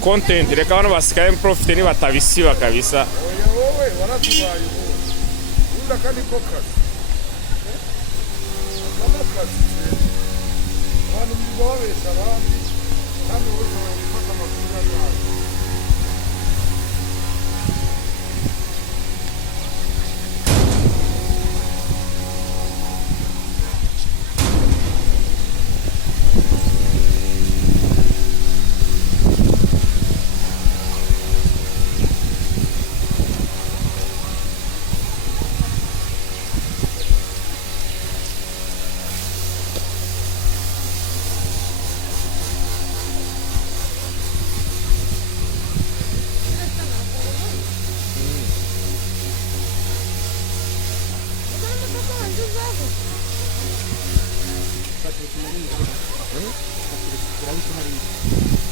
Kontenti reka bano basikaye profite nibatabisiba kabisa. Oya wowe waratubaye ubu. Unda kandi ko kazi. Kama kazi. Abantu bibabesha abandi kandi bose barifata amakuru yawe. Gracias.